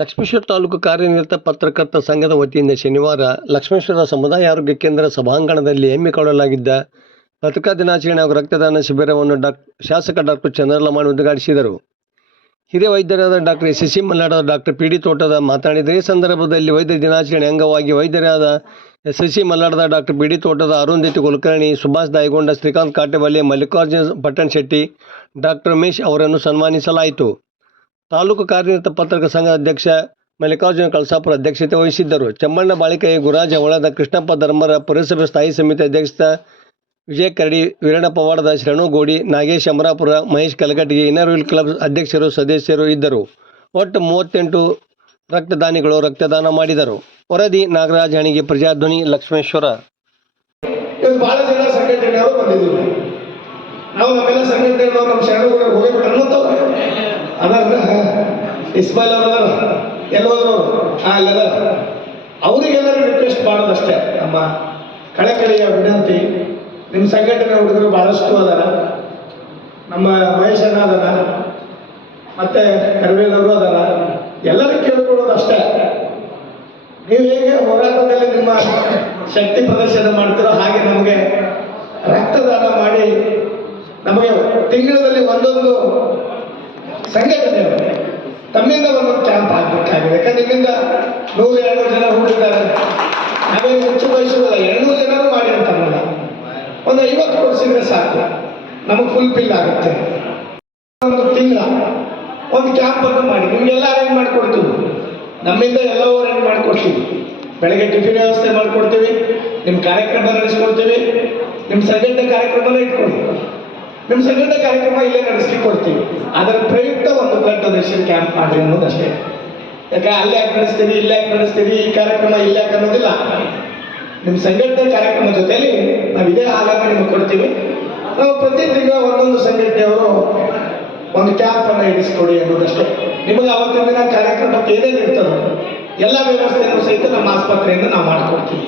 ಲಕ್ಷ್ಮೇಶ್ವರ ತಾಲೂಕು ಕಾರ್ಯನಿರತ ಪತ್ರಕರ್ತ ಸಂಘದ ವತಿಯಿಂದ ಶನಿವಾರ ಲಕ್ಷ್ಮೇಶ್ವರ ಸಮುದಾಯ ಆರೋಗ್ಯ ಕೇಂದ್ರ ಸಭಾಂಗಣದಲ್ಲಿ ಹಮ್ಮಿಕೊಳ್ಳಲಾಗಿದ್ದ ಪತ್ರಿಕಾ ದಿನಾಚರಣೆ ಹಾಗೂ ರಕ್ತದಾನ ಶಿಬಿರವನ್ನು ಡಾಕ್, ಶಾಸಕ ಡಾಕ್ಟರ್ ಚಂದ್ರಲಮಾಣಿ ಉದ್ಘಾಟಿಸಿದರು. ಹಿರಿಯ ವೈದ್ಯರಾದ doctor S C Malladad doctor P D Thotad ಮಾತನಾಡಿದರೆ. ಈ ಸಂದರ್ಭದಲ್ಲಿ ವೈದ್ಯ ದಿನಾಚರಣೆ ಅಂಗವಾಗಿ ವೈದ್ಯರಾದ S C Malladad doctor P D Thotad Arundhati Kulkarni, Subhash Dayagonda, Shrikant Kateballi Mallikarjuna Pattan Shetty, doctor Umesh ಅವರನ್ನು ಸನ್ಮಾನಿಸಲಾಯಿತು. ತಾಲೂಕು ಕಾರ್ಯನಿರತ ಪತ್ರಕ ಸಂಘದ ಅಧ್ಯಕ್ಷ ಮಲ್ಲಿಕಾರ್ಜುನ ಕಳಸಾಪುರ ಅಧ್ಯಕ್ಷತೆ ವಹಿಸಿದ್ದರು. ಚಮ್ಮಣ್ಣ ಬಾಳಿಕೆಯ ಗುರಾಜ ಹೊಳದ ಕೃಷ್ಣಪ್ಪ ಧರ್ಮರ ಪುರಸಭೆ ಸ್ಥಾಯಿ ಸಮಿತಿ ಅಧ್ಯಕ್ಷ ವಿಜಯ ಕರಡಿ ವೀರಣ್ಣ ಪವಾಡದ ಶರಣುಗೋಡಿ ನಾಗೇಶ್ ಅಮರಾಪುರ, ಮಹೇಶ್ ಕಲಗಟ್ಟಿಗೆ ಇನ್ನರ್ ವೀಲ್ ಕ್ಲಬ್ ಅಧ್ಯಕ್ಷರು, ಸದಸ್ಯರು ಇದ್ದರು. ಒಟ್ಟು ಮೂವತ್ತೆಂಟು ರಕ್ತದಾನಿಗಳು ರಕ್ತದಾನ ಮಾಡಿದರು. ವರದಿ, ನಾಗರಾಜ್ ಹಣಿಗೆ ಪ್ರಜಾಧ್ವನಿ, ಲಕ್ಷ್ಮೇಶ್ವರ. ಬಹಳ ಜನ ಇಸ್ಮಾಯಿಲ್ ಅವರು ಎಲ್ಲೋದ್ರು ಆ, ಅಲ್ಲೆಲ್ಲ ಅವರಿಗೆಲ್ಲರೂ ರಿಕ್ವೆಸ್ಟ್ ಮಾಡೋದಷ್ಟೇ. ನಮ್ಮ ಕಳಕಳಿಯ ವಿನಂತಿ. ನಿಮ್ಮ ಸಂಘಟನೆ ಹುಡುಗರು ಭಾಳಷ್ಟು ಅದಾರ. ನಮ್ಮ ಮಹೇಶನ ಅದಾರ. ಮತ್ತೆ ಕರ್ವೇಲವರು ಅದಾರ. ಎಲ್ಲರೂ ಕೇಳ್ಕೊಳ್ಳೋದು ಅಷ್ಟೇ. ನೀವು ಹೇಗೆ ಹೋರಾಟದಲ್ಲಿ ನಿಮ್ಮ ಶಕ್ತಿ ಪ್ರದರ್ಶನ ಮಾಡ್ತೀರೋ ಹಾಗೆ ನಮಗೆ ರಕ್ತದಾನ ಮಾಡಿ ನಮಗೆ ತಿಂಗಳಲ್ಲಿ ಒಂದೊಂದು ಸಂಘಟನೆ. ತಮ್ಮಿಂದ ಒಂದೊಂದು ಕ್ಯಾಂಪ್ ಆಗಬೇಕಾಗಿದೆ ಯಾಕಂದ್ರೆ ನಿಮ್ಮಿಂದ ನೂರು ಎರಡು ಜನ ಹುಟ್ಟಿದ್ದಾರೆ. ನಾವೇನು ಹೆಚ್ಚು ಬಯಸುವುದಿಲ್ಲ. ಎರಡು ಜನರು ಮಾಡಿ ಅಂತ ಅನ್ನೋಲ್ಲ. ಒಂದು ಐವತ್ತು ಕೊಡಿಸಿದ್ರೆ ಸಾಕು. ನಮಗೆ ಫುಲ್ ಫಿಲ್ ಆಗುತ್ತೆ. ಒಂದು ತಿಂಗಳ ಒಂದು ಕ್ಯಾಂಪ್ ಅನ್ನು ಮಾಡಿ. ನಿಮ್ಗೆಲ್ಲ ಅರೇಂಜ್ ಮಾಡಿಕೊಡ್ತೀವಿ. ನಮ್ಮಿಂದ ಎಲ್ಲವೂ ಅರೇಂಜ್ ಮಾಡಿಕೊಡ್ತೀವಿ. ಬೆಳಗ್ಗೆ ಟಿಫಿನ್ ವ್ಯವಸ್ಥೆ ಮಾಡಿಕೊಡ್ತೀವಿ. ನಿಮ್ಮ ಕಾರ್ಯಕ್ರಮ ನಡೆಸ್ಕೊಡ್ತೀವಿ. ನಿಮ್ಮ ಸಂಘಟನೆ ಕಾರ್ಯಕ್ರಮನ ಇಟ್ಕೊಳ್ಳಿ ನಿಮ್ಮ ಸಂಘಟನೆ ಕಾರ್ಯಕ್ರಮ ಇಲ್ಲೇ ನಡೆಸ್ಲಿಕ್ಕೆ ಕೊಡ್ತೀವಿ. ಅದರ ಪ್ರಯುಕ್ತ ಒಂದು ಡೊನೇಷನ್ ಕ್ಯಾಂಪ್ ಮಾಡ್ರಿ ಅನ್ನೋದಷ್ಟೇ ಯಾಕೆ ಅಲ್ಲೇ ನಡೆಸ್ತೀವಿ ಇಲ್ಲೇ ಯಾಕೆ ನಡೆಸ್ತೀವಿ ಈ ಕಾರ್ಯಕ್ರಮ ಇಲ್ಲ ಅನ್ನೋದಿಲ್ಲ. ನಿಮ್ಮ ಸಂಘಟನೆ ಕಾರ್ಯಕ್ರಮ ಜೊತೆಯಲ್ಲಿ ನಾವು ಇದೇ ಹಾಲನ್ನು ನಿಮಗೆ ಕೊಡ್ತೀವಿ. ನಾವು ಪ್ರತಿ ತಿಂಗಳ ಒಂದೊಂದು ಸಂಘಟನೆಯವರು ಒಂದು ಕ್ಯಾಂಪ್ ಅನ್ನು ಇಡಿಸ್ಕೊಡಿ ಅನ್ನೋದಷ್ಟೇ ನಿಮಗೆ ಅವತ್ತಿನ ದಿನ ಕಾರ್ಯಕ್ರಮಕ್ಕೆ ಏನೇನು ಇರ್ತದೋ ಎಲ್ಲ ವ್ಯವಸ್ಥೆಯನ್ನು ಸಹಿತ ನಮ್ಮ ಆಸ್ಪತ್ರೆಯಿಂದ ನಾವು ಮಾಡಿಕೊಡ್ತೀವಿ.